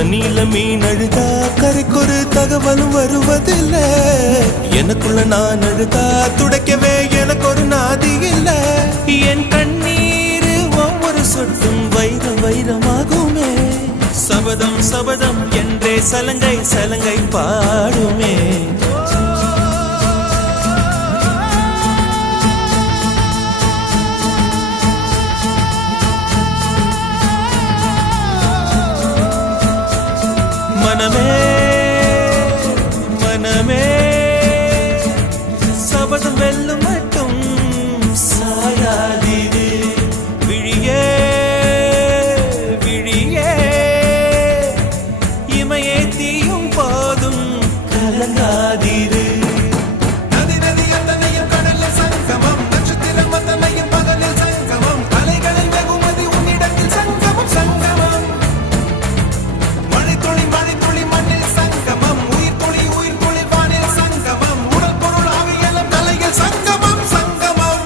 தண்ணியில மீன் அழுதா கரைக்கொரு தகவலும் வருவதில்லை. எனக்குள்ள நான் அழுதா துடைக்கவே எனக்கு ஒரு நாதி இல்லை. என் கண்ணீர் ஒவ்வொரு சொட்டும் வைரம் வைரமாகுமே. சபதம் சபதம் என்றே சலங்கை சலங்கை பாடுமே. மனமே மனமே சபதம் வெல்லும் மட்டும் சாயாதீது. விழியே விழியே இமையே தீயும் போதும் கலங்காதீரு. நதி நதி அத்தனையும் கடலில் சங்கமம், நட்சத்திரம் அத்தனையும் பகலில் சங்கமம், அலைகளில் வெகுமதி உன்னிடத்தில் சங்கமம் சங்கமம். மழை துளி மண்ணில் சங்கமம், உயிர் துளி வானில் சங்கமம், உடல் பொருள் ஆவியெல்லாம் தலையில் சங்கமம் சங்கமம்.